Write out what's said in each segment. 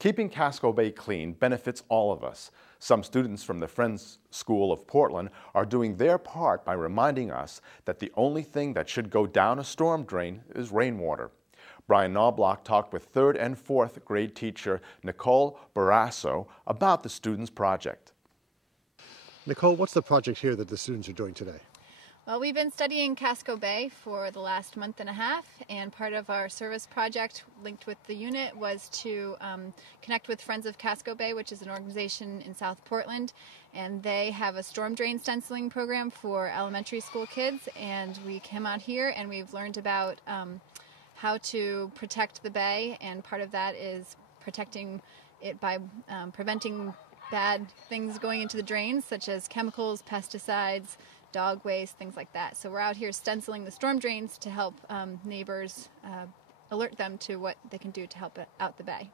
Keeping Casco Bay clean benefits all of us. Some students from the Friends School of Portland are doing their part by reminding us that the only thing that should go down a storm drain is rainwater. Brian Knobloch talked with 3rd and 4th grade teacher Nicole Barrasso about the students' project. Nicole, what's the project here that the students are doing today? Well, we've been studying Casco Bay for the last month and a half, and part of our service project linked with the unit was to connect with Friends of Casco Bay, which is an organization in South Portland, and they have a storm drain stenciling program for elementary school kids, and we came out here and we've learned about how to protect the bay, and part of that is protecting it by preventing bad things going into the drains, such as chemicals, pesticides, dog waste, things like that. So we're out here stenciling the storm drains to help neighbors alert them to what they can do to help out the bay.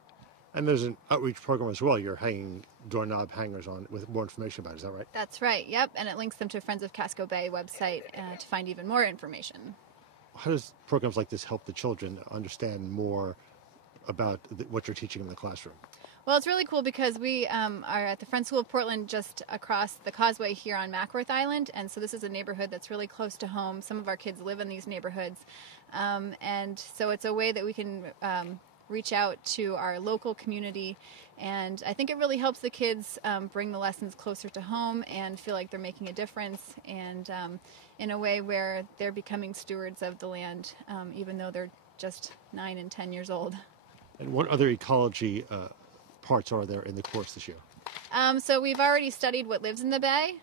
And there's an outreach program as well. You're hanging doorknob hangers on with more information about it, is that right? That's right, yep, and it links them to Friends of Casco Bay website to find even more information. How does programs like this help the children understand more about what you're teaching in the classroom? Well, it's really cool because we are at the Friends School of Portland just across the causeway here on Mackworth Island, and so this is a neighborhood that's really close to home. Some of our kids live in these neighborhoods, and so it's a way that we can reach out to our local community, and I think it really helps the kids bring the lessons closer to home and feel like they're making a difference, and in a way where they're becoming stewards of the land, even though they're just 9 and 10 years old. And what other ecology parts are there in the course this year? So we've already studied what lives in the bay.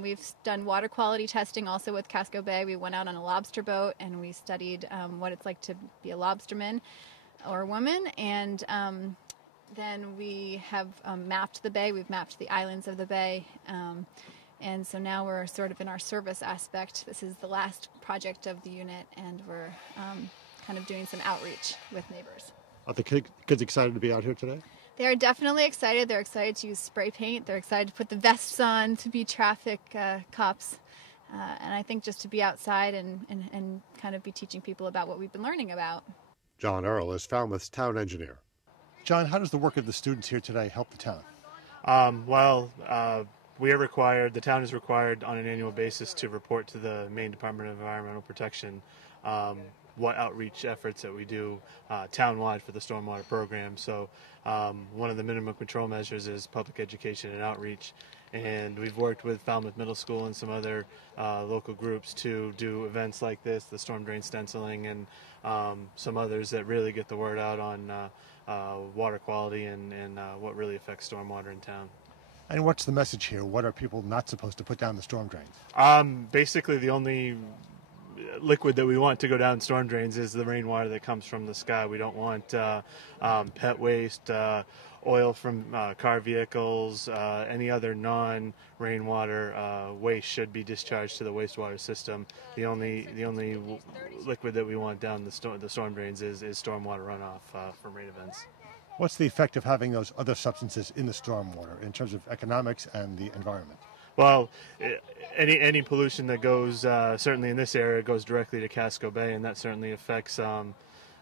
We've done water quality testing also with Casco Bay. We went out on a lobster boat and we studied what it's like to be a lobsterman or woman. And then we have mapped the bay. We've mapped the islands of the bay. And so now we're sort of in our service aspect. This is the last project of the unit, and we're kind of doing some outreach with neighbors. Are the kids excited to be out here today? They are definitely excited. They're excited to use spray paint. They're excited to put the vests on to be traffic cops. And I think just to be outside and kind of be teaching people about what we've been learning about. John Earle is Falmouth's town engineer. John, how does the work of the students here today help the town? The town is required on an annual basis to report to the Maine Department of Environmental Protection what outreach efforts that we do town-wide for the stormwater program. So one of the minimum control measures is public education and outreach, and we've worked with Falmouth Middle School and some other local groups to do events like this, the storm drain stenciling, and some others that really get the word out on water quality and what really affects stormwater in town. And what's the message here? What are people not supposed to put down the storm drains? Basically, the only liquid that we want to go down storm drains is the rainwater that comes from the sky. We don't want pet waste, oil from car vehicles, any other non-rainwater waste should be discharged to the wastewater system. The only liquid that we want down the storm drains is stormwater runoff from rain events. What's the effect of having those other substances in the stormwater in terms of economics and the environment? Well, any pollution that goes, certainly in this area, goes directly to Casco Bay, and that certainly affects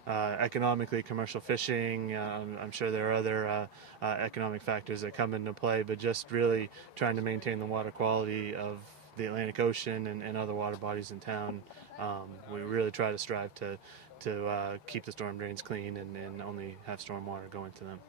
economically commercial fishing. I'm sure there are other economic factors that come into play, but just really trying to maintain the water quality of the Atlantic Ocean and other water bodies in town. We really try to strive to keep the storm drains clean and only have storm water go into them.